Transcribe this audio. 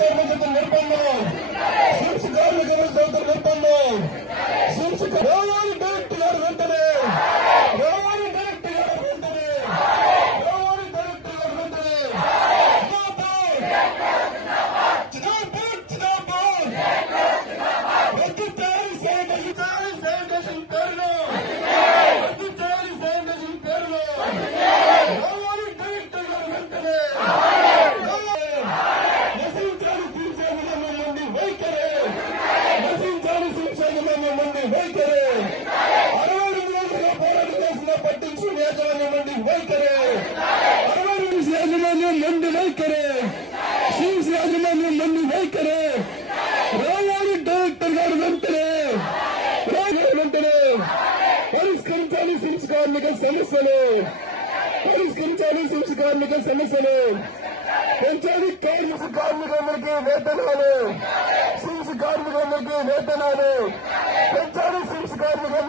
కార్మికులకు నిర్బంధం, సిమ్స్ కార్మికుల సోదరు నిర్బంధం, సిమ్స్ రావాలి డైరెక్టర్ గారు వెంటనే, రావాలి డైరెక్టర్ గారు వెంటనే, రావాలి డైరెక్టర్ గారు వెంటనే. శానిటేషన్ పేరులో రావాలి డైరెక్టర్ గారు వెంటనే. నశించాలి సిమ్స్ యాజమాన్యం నుండి వైఖరి, నశించాలి సిమ్స్ యాజమాన్యం నుండి వైఖరి. 62 రోజులుగా పోరాటం చేసిన పట్టించుకున్న యాజమాన్యం నుండి వైఖరి, 62 యాజమాన్యం నుండి వైఖరి, సిమ్స్ యాజమాన్యం నుండి వైఖరి. రావాలి డైరెక్టర్ గారు వెంటనే, వెంటనే పరిష్కరించాలి సిమ్స్ కార్మికుల సమస్యలు, పరిష్కరించాలి సిమ్స్ కార్మికుల సమస్యలు. పెంచాలి కార్మికులందరికీ వేతనాలు, సిమ్స్ కార్మికులందరికీ వేతనాలు పెంచాలి, సిమ్స్ కార్మికులు